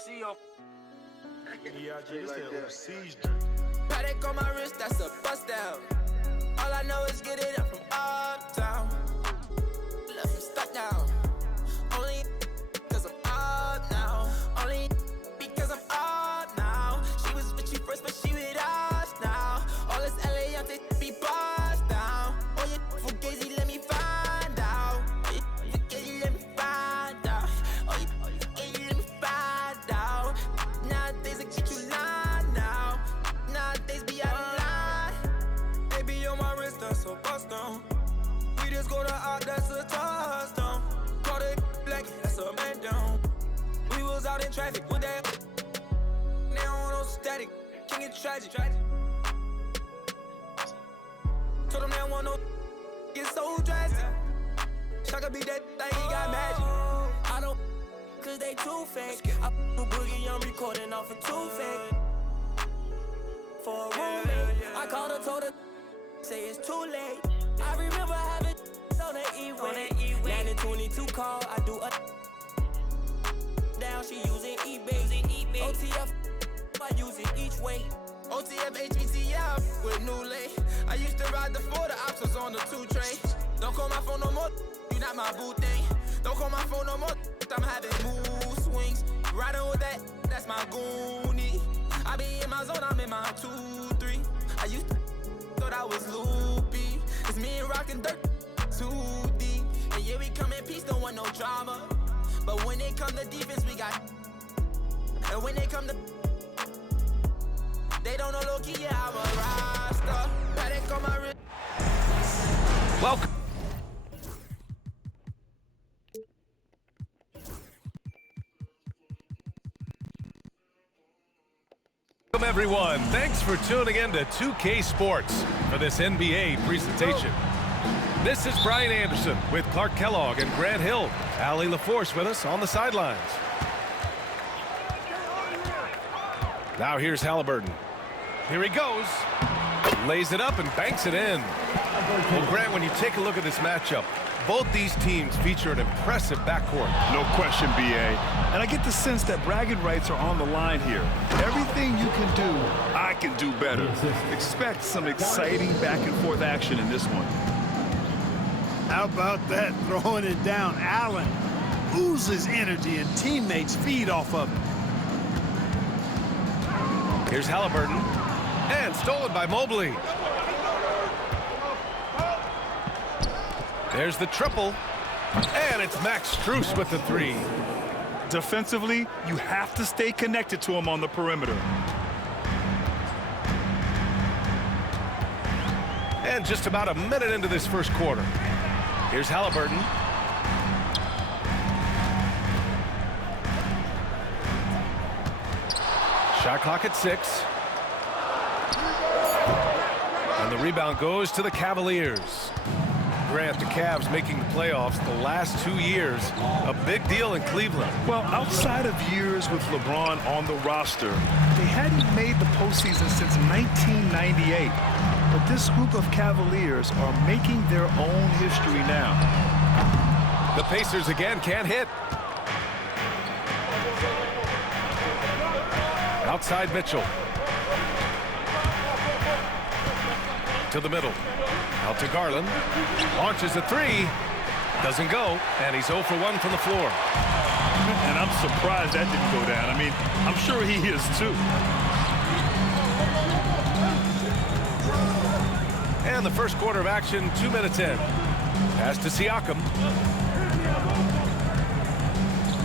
see you. Yeah, just like overseas. Paddock on my wrist, that's a bust down. All I know is get it up from uptown. Left him stuck down. Only cause I'm up now. Only because I'm up now. She was with you first, but she with us now. All this LA on be bust down. Oh, you fugazi, let me find out. Oh, you fugazi, let me find out. Oh, you fugazi, let me find out. Nowadays I keep you lying now. Nowadays be out of line. Baby on my wrist, that's a bust down. We just go to out, that's a touchdown. Call it black, that's a man down. We was out in traffic with that. They don't know static, king it tragic. Told them they don't want no get so drastic. Shaka be that thing, he got magic. I don't, cause they too fake. I do boogie, I'm recording off of too fake. For a roommate, I called her, told her, say it's too late. I remember having on the E-way. Landing 22 call, I do a down, she using eBay. OTF, I use it each way. OTF, HBTF with new lay. I used to ride the 4, the ops was on the 2 train. Don't call my phone no more, you not my boo thing. Don't call my phone no more, I'm having mood swings. Riding with that, that's my goonie. I be in my zone, I'm in my 2-3. I used to thought I was loopy. It's me and rockin' dirt, too deep. And yeah, we come in peace, don't want no drama. But when they come to defense, we got. And when they come to, they don't know low-key, yeah, I'm a roster. Paddock on my wrist. Welcome. Welcome everyone. Thanks for tuning in to 2K Sports for this NBA presentation. This is Brian Anderson with Clark Kellogg and Grant Hill. Ali LaForce with us on the sidelines. Now here's Haliburton. Here he goes. Lays it up and banks it in. Well, Grant, when you take a look at this matchup, both these teams feature an impressive backcourt. No question, B.A. And I get the sense that bragging rights are on the line here. Everything you can do, I can do better. Expect some exciting back-and-forth action in this one. How about that, throwing it down? Allen oozes energy and teammates feed off of it. Here's Haliburton. And stolen by Mobley. There's the triple. And it's Max Strus with the 3. Defensively, you have to stay connected to him on the perimeter. And just about a minute into this first quarter. Here's Haliburton. Shot clock at 6. And the rebound goes to the Cavaliers. Grant, the Cavs making the playoffs the last 2 years. A big deal in Cleveland. Well, outside of years with LeBron on the roster, they hadn't made the postseason since 1998. But this group of Cavaliers are making their own history now. The Pacers again can't hit. Outside Mitchell. To the middle. Out to Garland. Launches a 3. Doesn't go. And he's 0 for 1 from the floor. And I'm surprised that didn't go down. I mean, I'm sure he is too. And the first quarter of action, 2 minutes in. Pass to Siakam.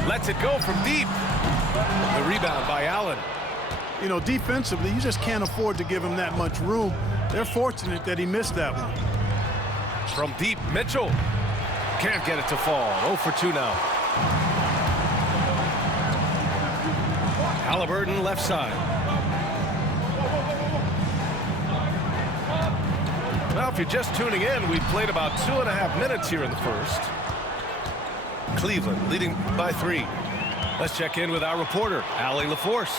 Lets it go from deep. The rebound by Allen. You know, defensively, you just can't afford to give him that much room. They're fortunate that he missed that one. From deep, Mitchell. Can't get it to fall. 0 for 2 now. Haliburton left side. Well, if you're just tuning in, we've played about 2.5 minutes here in the first. Cleveland leading by 3. Let's check in with our reporter, Ali LaForce.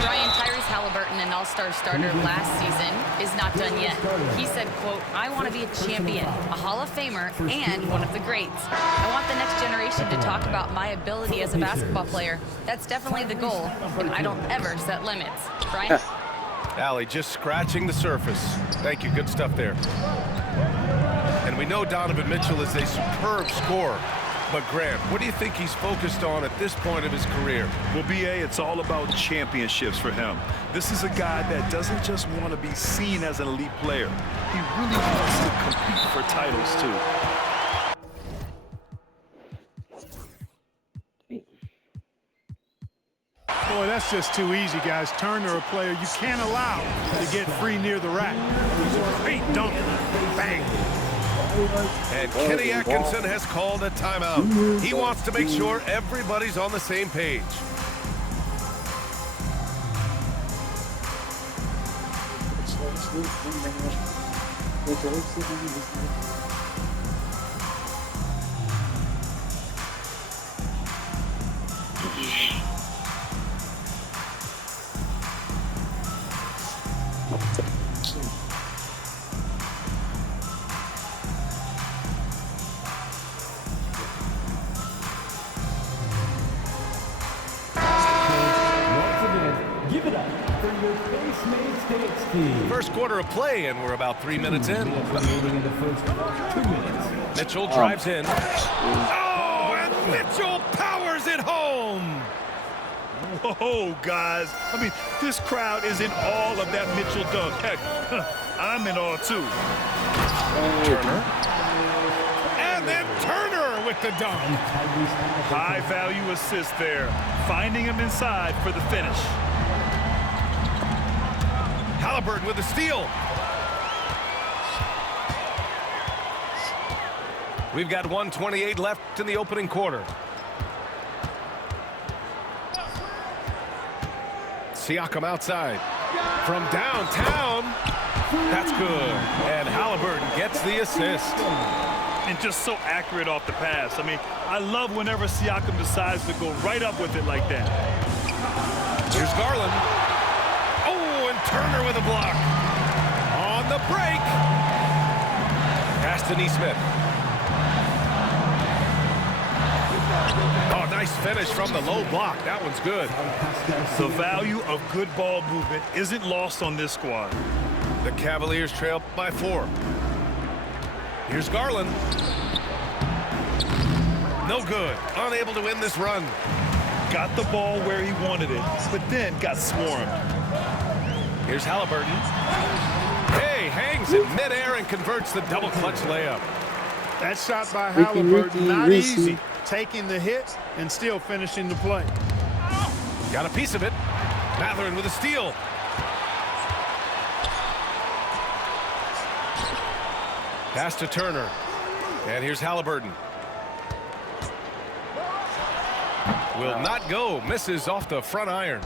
Brian, Tyrese Haliburton, an all-star starter last season, is not done yet. He said, quote, "I want to be a champion, a Hall of Famer, and one of the greats. I want the next generation to talk about my ability as a basketball player. That's definitely the goal, and I don't ever set limits." Brian? Allie just scratching the surface. Thank you, good stuff there. And we know Donovan Mitchell is a superb scorer. But Grant, what do you think he's focused on at this point of his career? Well, B.A., it's all about championships for him. This is a guy that doesn't just want to be seen as an elite player. He really wants to compete for titles, too. Boy, that's just too easy, guys. Turner, a player you can't allow to get free near the rack. Great dunk. Bang. And Kenny Atkinson has called a timeout. He wants to make sure everybody's on the same page. First quarter of play, and we're about 3 minutes in. Mitchell drives in. Oh, and Mitchell powers it home. Whoa, guys. I mean, this crowd is in awe of that Mitchell dunk. Heck, I'm in awe, too. Turner. And then Turner with the dunk. High-value assist there. Finding him inside for the finish. Haliburton with the steal. We've got 1:28 left in the opening quarter. Siakam outside. From downtown. That's good. And Haliburton gets the assist. And just so accurate off the pass. I mean, I love whenever Siakam decides to go right up with it like that. Here's Garland. Turner with a block. On the break. Pass to Nesmith. Oh, nice finish from the low block. That one's good. The value of good ball movement isn't lost on this squad. The Cavaliers trail by 4. Here's Garland. No good. Unable to win this run. Got the ball where he wanted it, but then got swarmed. Here's Haliburton. Hey, hangs in midair and converts the double clutch layup. That shot by Haliburton, not easy. Taking the hit and still finishing the play. Got a piece of it. Mathurin with a steal. Pass to Turner. And here's Haliburton. Will not go. Misses off the front iron.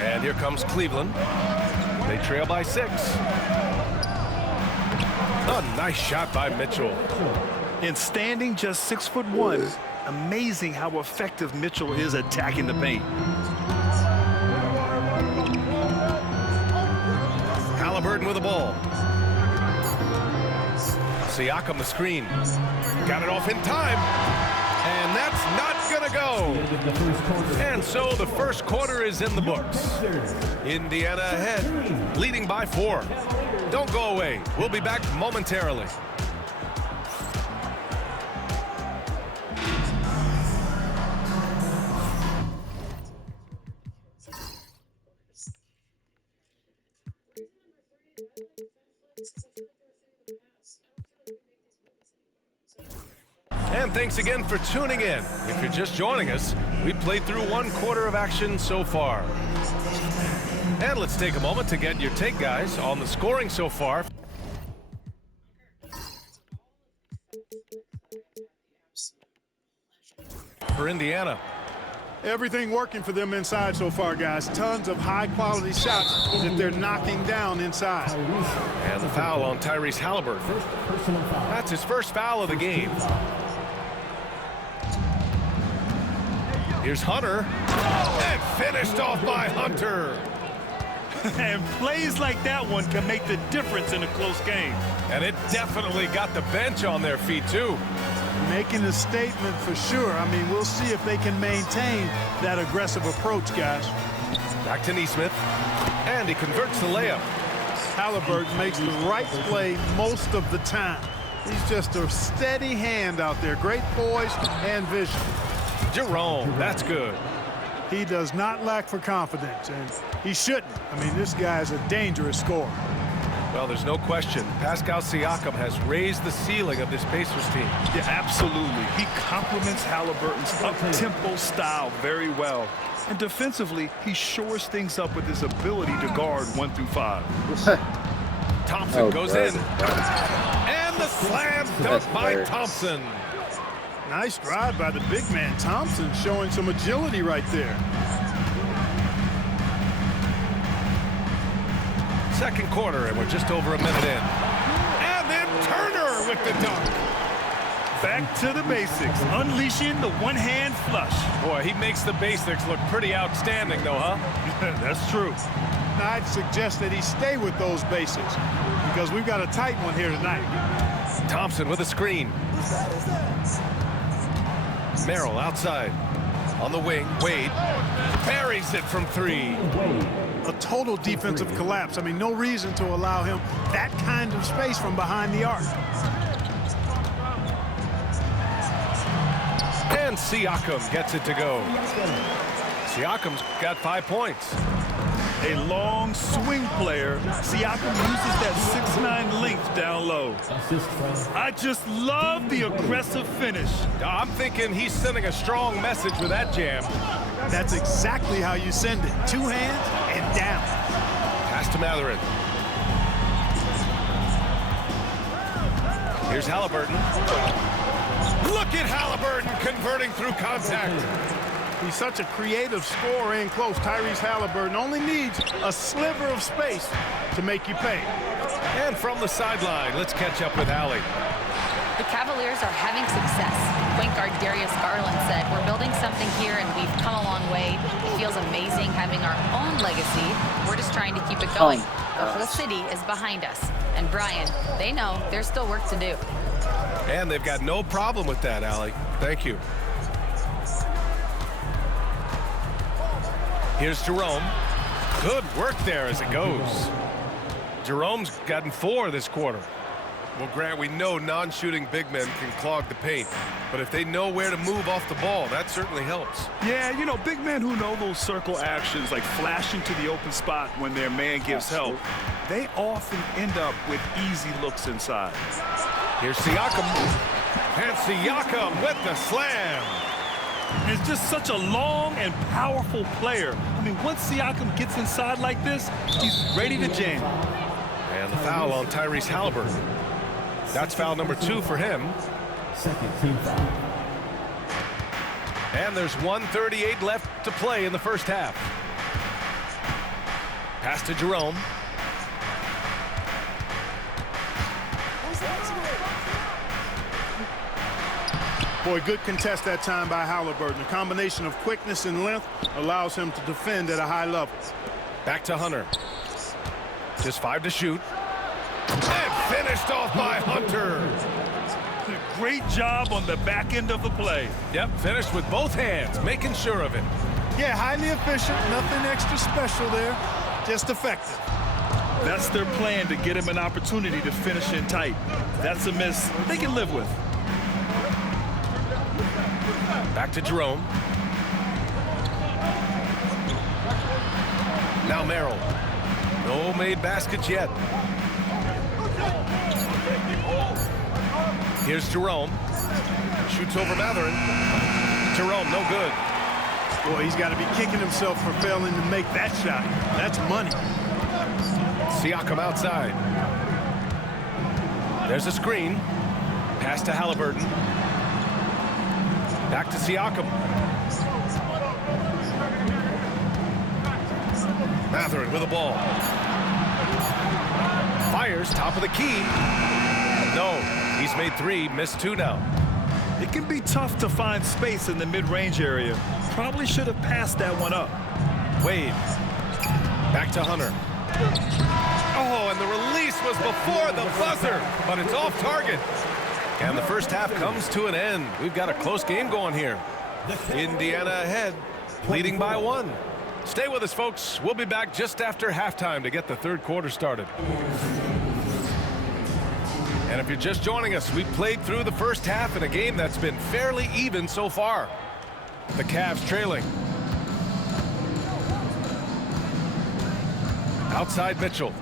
And here comes Cleveland. They trail by 6. A nice shot by Mitchell. And standing just 6'1", amazing how effective Mitchell is attacking the paint. Haliburton with the ball. Siakam the screen. Got it off in time. And that's not gonna go. And so the first quarter is in the books. Indiana ahead, leading by 4. Don't go away. We'll be back momentarily. And thanks again for tuning in. If you're just joining us, we played through 1 quarter of action so far. And let's take a moment to get your take, guys, on the scoring so far. For Indiana. Everything working for them inside so far, guys. Tons of high-quality shots that they're knocking down inside. And the foul on Tyrese Haliburton. That's his first foul of the game. Here's Hunter. And finished off by Hunter. And plays like that one can make the difference in a close game. And it definitely got the bench on their feet, too. Making a statement for sure. I mean, we'll see if they can maintain that aggressive approach, guys. Back to Neesmith. And he converts the layup. Haliburton makes the right play most of the time. He's just a steady hand out there. Great poise and vision. Jerome, that's good. He does not lack for confidence, and he shouldn't. I mean, this guy is a dangerous scorer. Well, there's no question. Pascal Siakam has raised the ceiling of this Pacers team. Yeah, absolutely. He complements Haliburton's up-tempo style very well. And defensively, he shores things up with his ability to guard 1 through 5. Thompson goes in. And the slam dunk by Thompson. Nice drive by the big man. Thompson showing some agility right there. Second quarter, and we're just over a minute in. And then Turner with the dunk. Back to the basics, unleashing the one-hand flush. Boy, he makes the basics look pretty outstanding, though, huh? That's true. Now, I'd suggest that he stay with those basics because we've got a tight one here tonight. Thompson with a screen. Merrill outside. On the wing, Wade buries it from 3. A total defensive collapse. I mean, no reason to allow him that kind of space from behind the arc. And Siakam gets it to go. Siakam's got 5 points. A long swing player. Siakam uses that 6'9" length down low. I just love the aggressive finish. I'm thinking he's sending a strong message with that jam. That's exactly how you send it. 2 hands and down. Pass to Matherin. Here's Haliburton. Look at Haliburton converting through contact. He's such a creative scorer in close. Tyrese Haliburton only needs a sliver of space to make you pay. And from the sideline, let's catch up with Hallie. The Cavaliers are having success. Point guard Darius Garland said, "We're building something here and we've come a long way. It feels amazing having our own legacy. We're just trying to keep it going. The whole city is behind us." And Brian, they know there's still work to do. And they've got no problem with that, Allie. Thank you. Here's Jerome. Good work there as it goes. Jerome's gotten 4 this quarter. Well, Grant, we know non-shooting big men can clog the paint, but if they know where to move off the ball, that certainly helps. Yeah, you know, big men who know those circle actions, like flashing to the open spot when their man gives help, they often end up with easy looks inside. Here's Siakam. And Siakam with the slam. He's just such a long and powerful player. I mean, once Siakam gets inside like this, he's ready to jam. And the foul on Tyrese Haliburton. That's foul number 2 for him. Second team foul. And there's 1:38 left to play in the first half. Pass to Jerome. Boy, good contest that time by Haliburton. A combination of quickness and length allows him to defend at a high level. Back to Hunter. Just 5 to shoot. And finished off by Hunter. Great job on the back end of the play. Yep, finished with both hands, making sure of it. Yeah, highly efficient. Nothing extra special there. Just effective. That's their plan, to get him an opportunity to finish in tight. That's a miss they can live with. Back to Jerome. Now Merrill. No made baskets yet. Here's Jerome. Shoots over Matherin. Jerome, no good. Boy, he's got to be kicking himself for failing to make that shot. That's money. Siakam outside. There's a screen. Pass to Haliburton. Back to Siakam. Matherin with the ball. Fires, top of the key. No, he's made 3, missed 2 now. It can be tough to find space in the mid-range area. probably should have passed that one up. Wade. Back to Hunter. Oh, and the release was before the buzzer, but it's off target. And the first half comes to an end. We've got a close game going here. Indiana ahead, leading by 1. Stay with us, folks. We'll be back just after halftime to get the third quarter started. And if you're just joining us, we've played through the first half in a game that's been fairly even so far. The Cavs trailing. Outside Mitchell.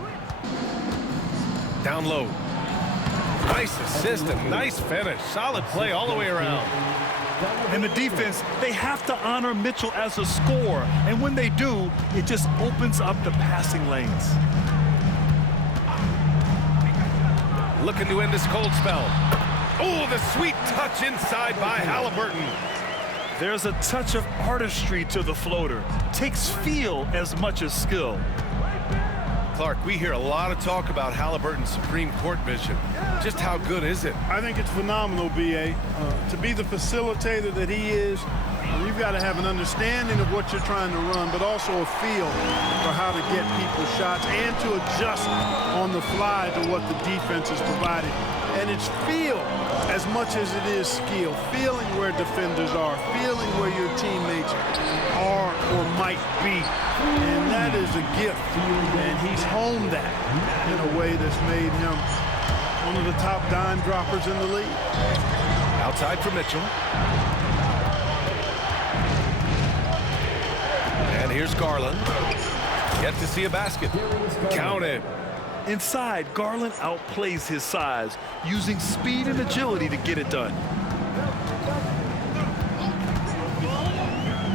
Down low. Nice assist and nice finish. Solid play all the way around. And the defense, they have to honor Mitchell as a scorer. And when they do, it just opens up the passing lanes. Looking to end this cold spell. Oh, the sweet touch inside by Haliburton. There's a touch of artistry to the floater. Takes feel as much as skill. Clark, we hear a lot of talk about Haliburton's supreme court vision. Just how good is it? I think it's phenomenal, B.A. To be the facilitator that he is, you've got to have an understanding of what you're trying to run, but also a feel for how to get people's shots and to adjust on the fly to what the defense is providing. And it's feel as much as it is skill. Feeling where defenders are, feeling where your teammates are or might be. And that is a gift. And he's honed that in a way that's made him one of the top dime droppers in the league. Outside for Mitchell. And here's Garland. Yet to see a basket. Count it. Inside, Garland outplays his size, using speed and agility to get it done.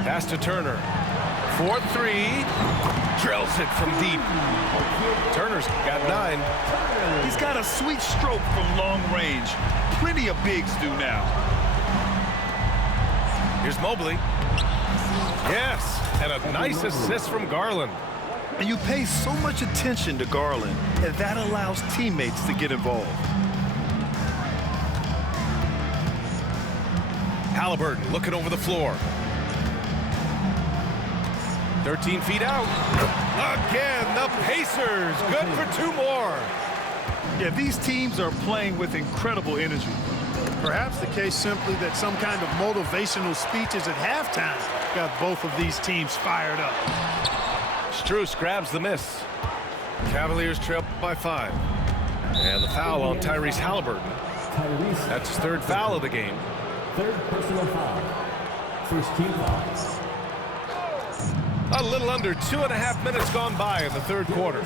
Pass to Turner. 4-3. Drills it from deep. Turner's got 9. He's got a sweet stroke from long range. Plenty of bigs do now. Here's Mobley. Yes, and a nice assist from Garland. And you pay so much attention to Garland, and that allows teammates to get involved. Haliburton looking over the floor. 13 feet out. Again, the Pacers. Good for 2 more. Yeah, these teams are playing with incredible energy. Perhaps the case simply that some kind of motivational speeches at halftime got both of these teams fired up. Strus grabs the miss. Cavaliers trail by 5. And the foul on Tyrese Haliburton. That's his 3rd foul of the game. 3rd personal foul. First team foul. A little under 2.5 minutes gone by in the 3rd quarter.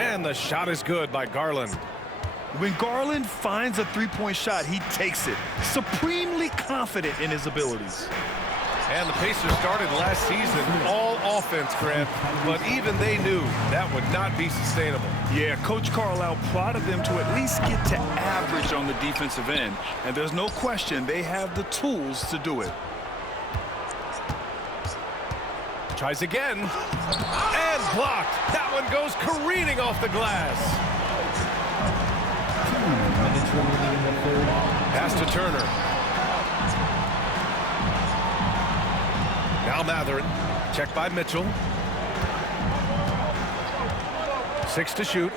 And the shot is good by Garland. When Garland finds a three-point shot, he takes it, supremely confident in his abilities. And the Pacers started last season all offense, Grant, but even they knew that would not be sustainable. Yeah, Coach Carlisle prodded them to at least get to average on the defensive end, and there's no question they have the tools to do it. Tries again, and blocked. That one goes careening off the glass. Pass to Turner. Now Matherin, checked by Mitchell. 6 to shoot.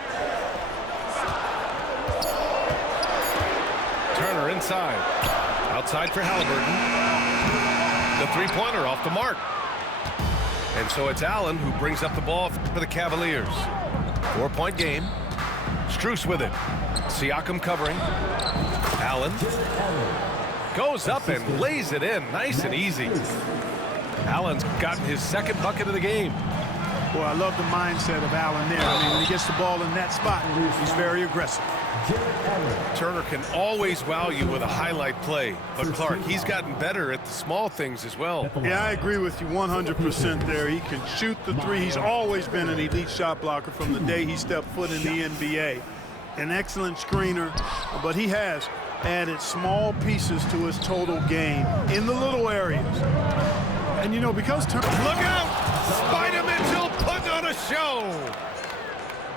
Turner inside. Outside for Haliburton. The three-pointer off the mark. And so it's Allen who brings up the ball for the Cavaliers. 4-point game. Strus with it. Siakam covering. Allen goes up and lays it in nice and easy. Allen's gotten his 2nd bucket of the game. Boy, I love the mindset of Allen there. I mean, when he gets the ball in that spot, he's very aggressive. Turner can always wow you with a highlight play, but Clark, he's gotten better at the small things as well. Yeah, I agree with you 100% there. He can shoot the 3. He's always been an elite shot blocker from the day he stepped foot in the NBA. An excellent screener, but he has added small pieces to his total game in the little areas. And, you know, because Turner... Look out! Spider Mitchell putting on a show!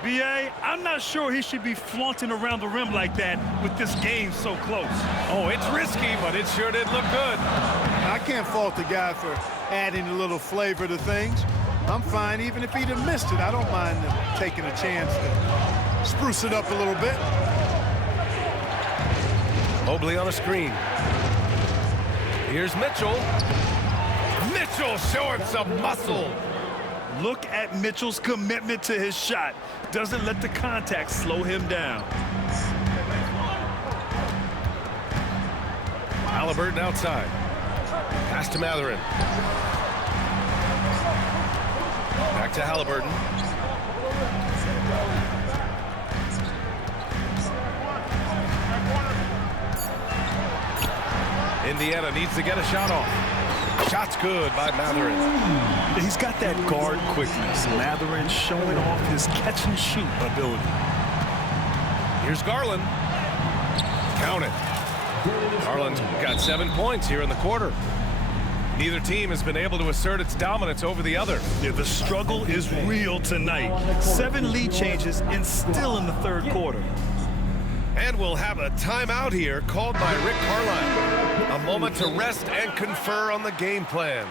B.A., I'm not sure he should be flaunting around the rim like that with this game so close. Oh, it's risky, but it sure did look good. I can't fault the guy for adding a little flavor to things. I'm fine even if he'd have missed it. I don't mind taking a chance to spruce it up a little bit. Mobley on a screen. Here's Mitchell. Mitchell showing some muscle. Look at Mitchell's commitment to his shot. Doesn't let the contact slow him down. Haliburton outside. Pass to Mathurin. Back to Haliburton. Indiana needs to get a shot off. Shot's good by Mathurin. He's got that guard quickness. Mathurin showing off his catch-and-shoot ability. Here's Garland. Count it. Garland's got 7 points here in the quarter. Neither team has been able to assert its dominance over the other. Yeah, the struggle is real tonight. 7 lead changes and still in the third quarter. And we'll have a timeout here called by Rick Carlisle. A moment to rest and confer on the game plan.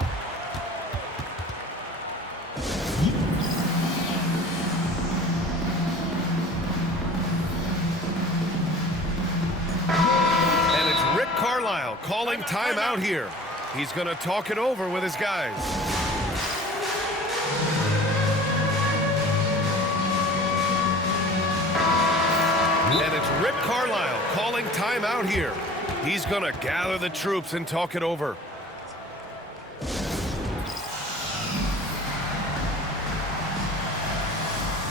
And it's Rick Carlisle calling timeout here. He's going to talk it over with his guys. And it's Rick Carlisle calling timeout here. He's going to gather the troops and talk it over.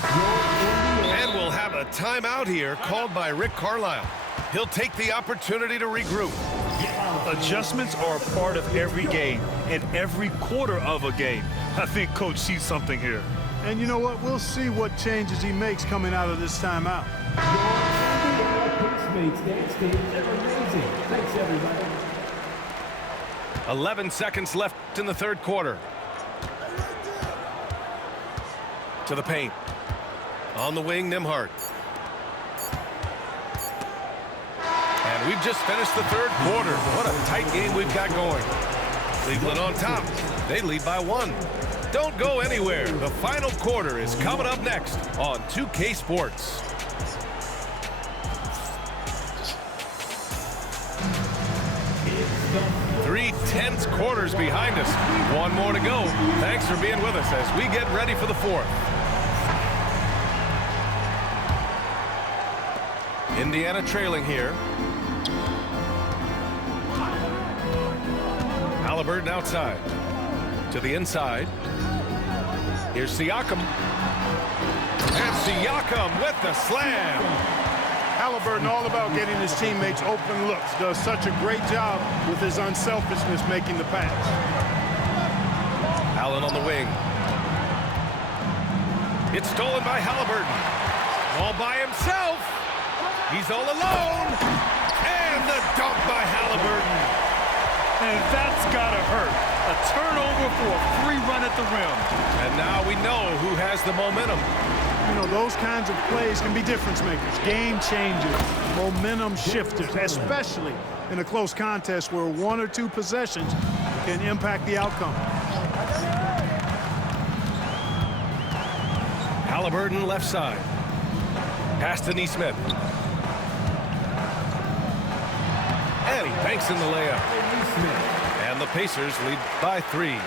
And we'll have a timeout here called by Rick Carlisle. He'll take the opportunity to regroup. Adjustments are a part of every game and every quarter of a game. I think Coach sees something here. And you know what? We'll see what changes he makes coming out of this timeout. Thanks, everybody. 11 seconds left in the third quarter. To the paint. On the wing, Nembhard. And we've just finished the third quarter. What a tight game we've got going. Cleveland on top. They lead by 1. Don't go anywhere. The final quarter is coming up next on 2K Sports. Three tense quarters behind us. One more to go. Thanks for being with us as we get ready for the fourth. Indiana trailing here. Haliburton outside. To the inside. Here's Siakam. And Siakam with the slam. Haliburton all about getting his teammates open looks. Does such a great job with his unselfishness making the pass. Allen on the wing. It's stolen by Haliburton. All by himself. He's all alone. And the dunk by Haliburton. And that's gotta hurt. A turnover for a free run at the rim. And now we know who has the momentum. You know, those kinds of plays can be difference makers, game changers, momentum shifters, especially in a close contest where 1 or 2 possessions can impact the outcome. Haliburton left side. Pass to Nesmith. And he banks in the layup. And the Pacers lead by 3.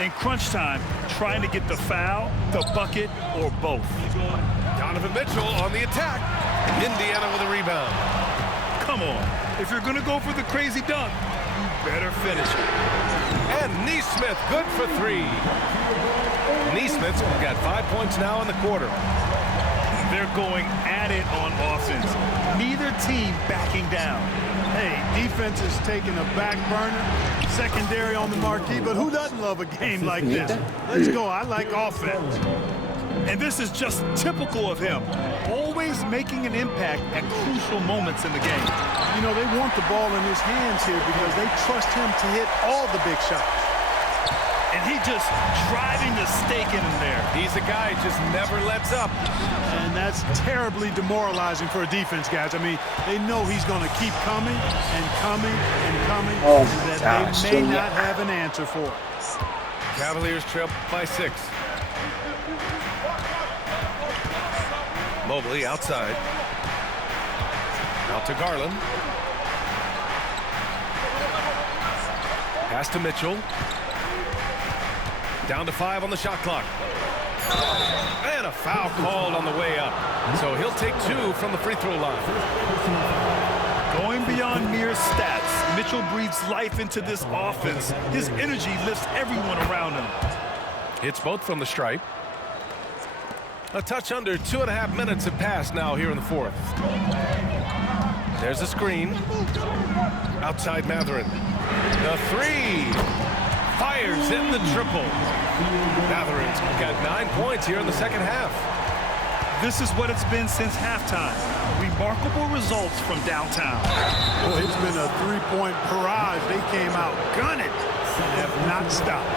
In crunch time, trying to get the foul, the bucket, or both. Donovan Mitchell on the attack. Indiana with a rebound. Come on. If you're going to go for the crazy dunk, you better finish it. And Nesmith good for 3. Nesmith's got 5 points now in the quarter. They're going at it on offense. Neither team backing down. Hey, defense is taking a back burner, secondary on the marquee, but who doesn't love a game like this? Let's go. I like offense. And this is just typical of him, always making an impact at crucial moments in the game. You know, they want the ball in his hands here because they trust him to hit all the big shots. And he just driving the stake in him there. He's a guy who just never lets up. And that's terribly demoralizing for a defense, guys. I mean, they know he's going to keep coming and coming and coming, and that they may not have an answer for it. Cavaliers trail by 6. Mobley outside. Out to Garland. Pass to Mitchell. Down to 5 on the shot clock. And a foul called on the way up. So he'll take 2 from the free throw line. Going beyond mere stats, Mitchell breathes life into this offense. His energy lifts everyone around him. Hits both from the stripe. A touch under 2.5 minutes have passed now here in the 4th. There's a screen. Outside Matherin. The 3. Fires in the triple. Matherin's got 9 points here in the second half. This is what it's been since halftime. Remarkable results from downtown. Well, it's been a three-point barrage. They came out gunning and have not stopped.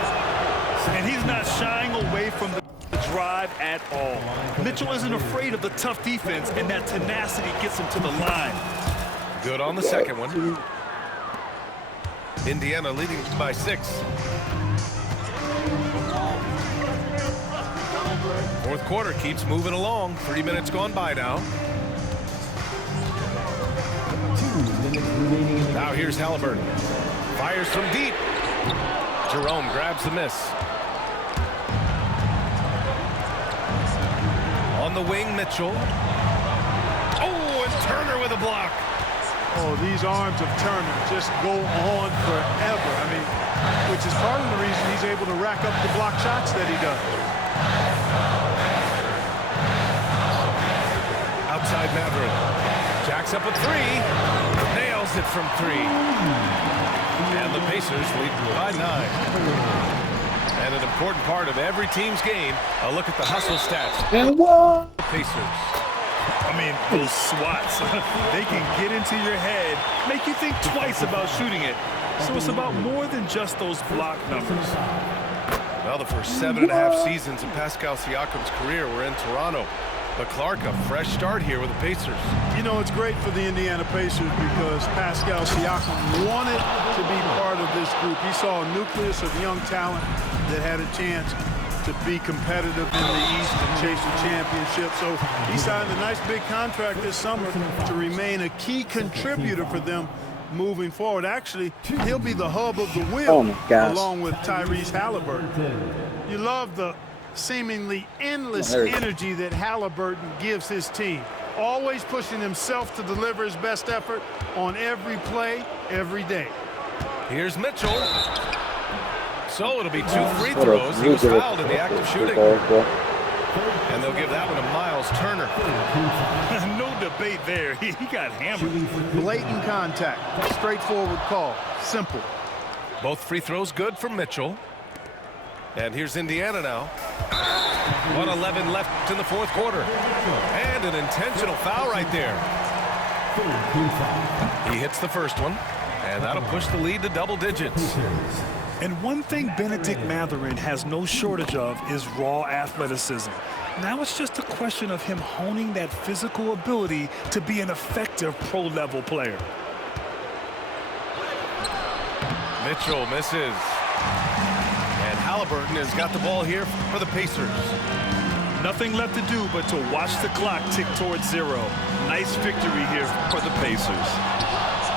And he's not shying away from the drive at all. Mitchell isn't afraid of the tough defense, and that tenacity gets him to the line. Good on the second one. Indiana leading by 6. Fourth quarter keeps moving along. 3 minutes gone by now. Now here's Haliburton. Fires from deep. Jerome grabs the miss. On the wing, Mitchell. Oh, and Turner with a block. Oh, these arms of Turner just go on forever. I mean, which is part of the reason he's able to rack up the block shots that he does. Outside Matherin. Jacks up a 3. Nails it from 3. And the Pacers lead by 9. And an important part of every team's game, a look at the hustle stats. And what? Pacers. I mean, those swats, they can get into your head, make you think twice about shooting it. So it's about more than just those block numbers. Well, the first 7.5 seasons of Pascal Siakam's career were in Toronto. But Clark, a fresh start here with the Pacers. You know, it's great for the Indiana Pacers because Pascal Siakam wanted to be part of this group. He saw a nucleus of young talent that had a chance to be competitive in the East and chase the championship. So he signed a nice big contract this summer to remain a key contributor for them moving forward. Actually, he'll be the hub of the wheel along with Tyrese Haliburton. You love the seemingly endless energy that Haliburton gives his team. Always pushing himself to deliver his best effort on every play, every day. Here's Mitchell. So it'll be 2 free throws. He was fouled in the act of shooting. And they'll give that one to Miles Turner. No debate there. He got hammered. Blatant contact. Straightforward call. Simple. Both free throws good for Mitchell. And here's Indiana now. 1:11 left in the 4th quarter. And an intentional foul right there. He hits the first one. And that'll push the lead to double digits. And one thing Benedict Mathurin has no shortage of is raw athleticism. Now it's just a question of him honing that physical ability to be an effective pro-level player. Mitchell misses. And Haliburton has got the ball here for the Pacers. Nothing left to do but to watch the clock tick towards 0. Nice victory here for the Pacers.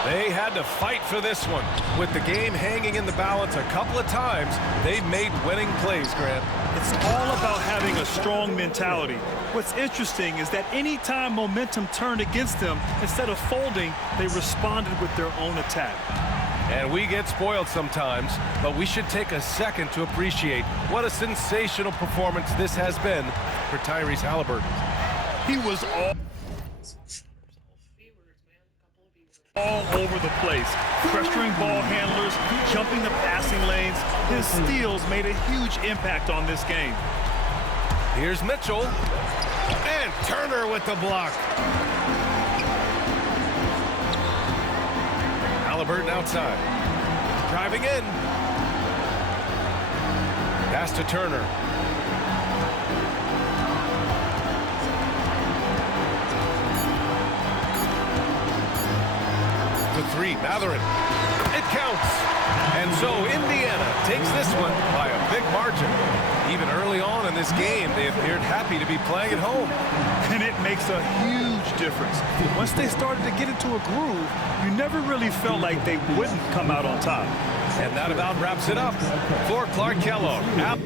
They had to fight for this one. With the game hanging in the balance a couple of times, they've made winning plays, Grant. It's all about having a strong mentality. What's interesting is that any time momentum turned against them, instead of folding, they responded with their own attack. And we get spoiled sometimes, but we should take a second to appreciate what a sensational performance this has been for Tyrese Haliburton. He was all over the place, pressuring ball handlers, jumping the passing lanes. His steals made a huge impact on this game. Here's Mitchell, and Turner with the block. Haliburton outside, driving in. Pass to Turner. To three, Matherin. It counts. And so Indiana takes this one by a big margin. Even early on in this game, they appeared happy to be playing at home. And it makes a huge difference. Once they started to get into a groove, you never really felt like they wouldn't come out on top. And that about wraps it up for Clark Kellogg. Out.